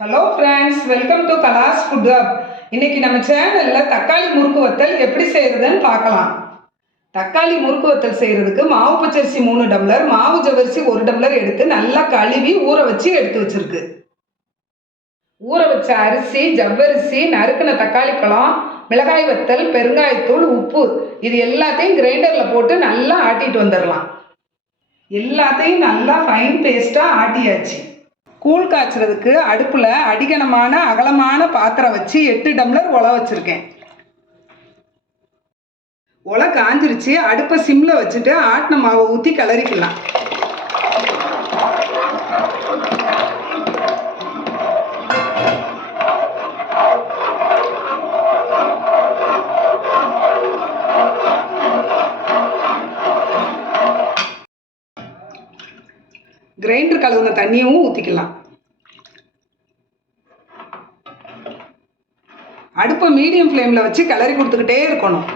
Hello friends welcome to Kala's food hub இன்னைக்கு நம்ம சேனலில் தக்காளி முறுக்கு வத்தல் எப்படி செய்கிறதுன்னு பார்க்கலாம். தக்காளி முறுக்கு வத்தல் செய்கிறதுக்கு மாவு பச்சரிசி மூணு டம்ளர் மாவு ஜவரிசி ஒரு டம்ளர் எடுத்து நல்லா கழுவி ஊற வச்சு எடுத்து வச்சிருக்கு. ஊற வச்ச அரிசி ஜவ்வரிசி நறுக்கின தக்காளி பழம் மிளகாய் வத்தல் பெருங்காயத்தூள் உப்பு இது எல்லாத்தையும் கிரைண்டரில் போட்டு நல்லா ஆட்டிட்டு வந்துடலாம் எல்லாத்தையும் நல்லா ஃபைன் பேஸ்ட்டாக ஆட்டியாச்சு. கூழ் காய்ச்சறதுக்கு அடுப்பில் அடிகனமான அகலமான பாத்திரம் வச்சு எட்டு டம்ளர் உல வச்சுருக்கேன். உலை காஞ்சிருச்சு. அடுப்பை சிம்மில் வச்சுட்டு ஆட்டின மாவை ஊற்றி கிளறிக்கலாம். கிரைண்டர் கழுவுன தண்ணியும் ஊற்றிக்கலாம் அடுப்பை மீடியம் ஃப்ளேமில் வச்சு கிளறி கொடுத்துக்கிட்டே இருக்கணும்.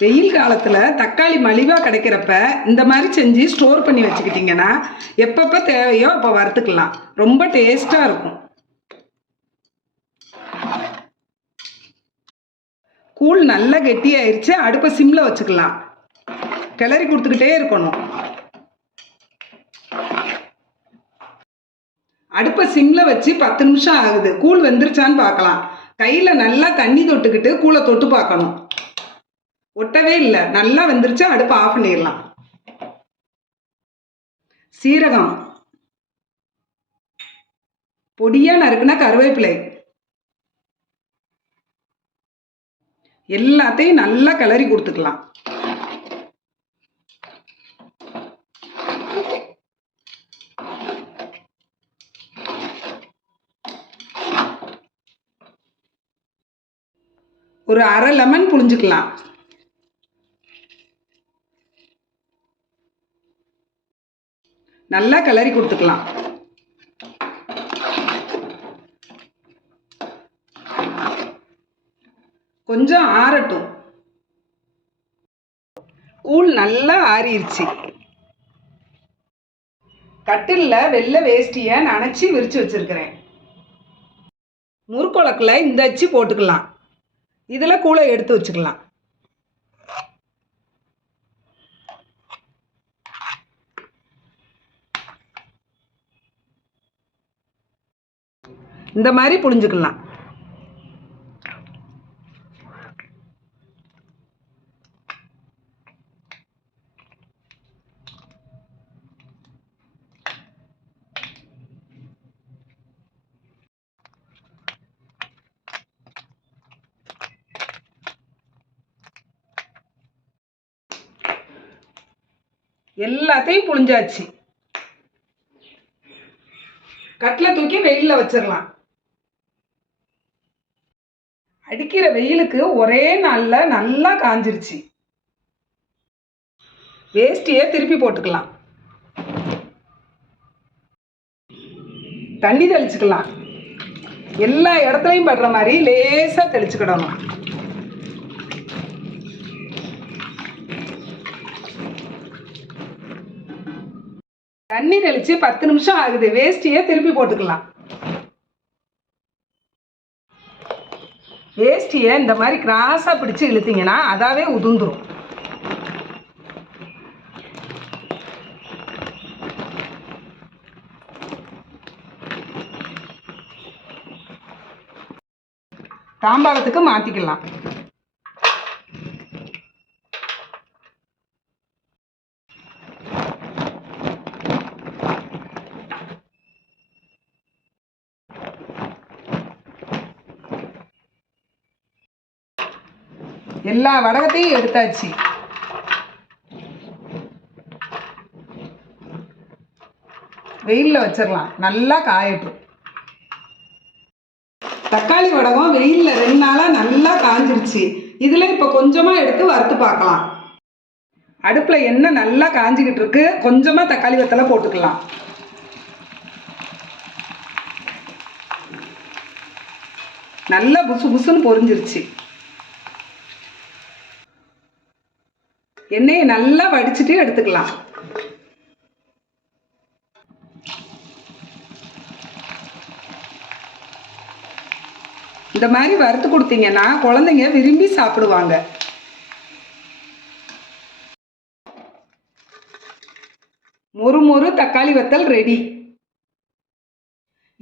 வெயில் காலத்தில் தக்காளி மலிவாக கிடைக்கிறப்ப இந்த மாதிரி செஞ்சு ஸ்டோர் பண்ணி வச்சுக்கிட்டிங்கன்னா எப்பப்போ தேவையோ அப்போ வறுத்துக்கலாம். ரொம்ப டேஸ்ட்டாக இருக்கும். கூழ் நல்லா கெட்டியாயிருச்சு அடுப்பை சிம்மில் வச்சுக்கலாம். கிளறி கொடுத்துக்கிட்டே இருக்கணும். அடுப்பை சிம்மில் வச்சு பத்து நிமிஷம் ஆகுது. கூழ் வெந்துருச்சான்னு பார்க்கலாம். கையில் நல்லா தண்ணி தொட்டுக்கிட்டு கூழை தொட்டு பார்க்கணும். ஒட்டவே இல்லை. நல்லா வெந்துருச்சு அடுப்பை ஆஃப் பண்ணிடலாம். சீரகம். பொடியாக நறுக்குனா கருவேப்பிலை. எல்லாத்தையும் நல்லா கிளறி கொடுத்துக்கலாம். ஒரு அரை லெமன் புழிஞ்சுக்கலாம். நல்லா கிளறி கொடுத்துக்கலாம். கொஞ்சம் ஆறட்டும். கூழ் நல்லா ஆறிடுச்சு கட்டிலில் வெள்ளை வேஷ்டியை நனைச்சி விரித்து வச்சிருக்கிறேன். முறுக்குழக்கில் இந்த அச்சு போட்டுக்கலாம். இதில் கூழை எடுத்து வச்சுக்கலாம். இந்த மாதிரி புழிஞ்சுக்கலாம். எல்லாத்தையும் புழிஞ்சாச்சு. கட்டில் தூக்கி வெயிலில் வச்சிடலாம் அடிக்கிற வெயிலுக்கு ஒரே நாளில் நல்லா காஞ்சிருச்சு. வேஷ்டியை திருப்பி போட்டுக்கலாம். தண்ணி தெளிச்சுக்கலாம். எல்லா இடத்துலையும் படுற மாதிரி லேசாக தெளிச்சுக்கிடணும். தண்ணி தெளித்து பத்து நிமிஷம் ஆகுது. வேஷ்டியை திருப்பி போட்டுக்கலாம். வேஷ்டியை இந்த மாதிரி கிராஸாக பிடிச்சு இழுத்தீங்கன்னா அதாவே உதுந்துரும். தாம்பாளத்துக்கு மாற்றிக்கலாம் எல்லா வடகத்தையும் எடுத்தாச்சு. வெயிலில் வச்சிடலாம் நல்லா காயட்டும். தக்காளி வடகம் வெயிலில் ரெண்டு நாளாக நல்லா காஞ்சிருச்சு. இதில் இப்போ கொஞ்சமாக எடுத்து வறுத்து பார்க்கலாம். அடுப்பில் எண்ணெய் நல்லா காஞ்சிக்கிட்டு இருக்கு. கொஞ்சமாக தக்காளி வத்தலை போட்டுக்கலாம். நல்லா புசு புசுன்னு பொரிஞ்சிருச்சு. எண்ணெயை நல்லா வடிச்சிட்டு எடுத்துக்கலாம். இந்த மாதிரி வறுத்து கொடுத்தீங்கன்னா குழந்தைங்க விரும்பி சாப்பிடுவாங்க. மொறு மொறு தக்காளி வத்தல் ரெடி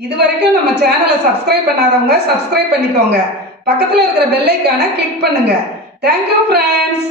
இது வரைக்கும் நம்ம சேனலை சப்ஸ்கிரைப் பண்ணாதவங்க சப்ஸ்கிரைப் பண்ணிக்கோங்க. பக்கத்தில் இருக்கிற பெல்லைக்கான கிளிக் பண்ணுங்க. Thank you friends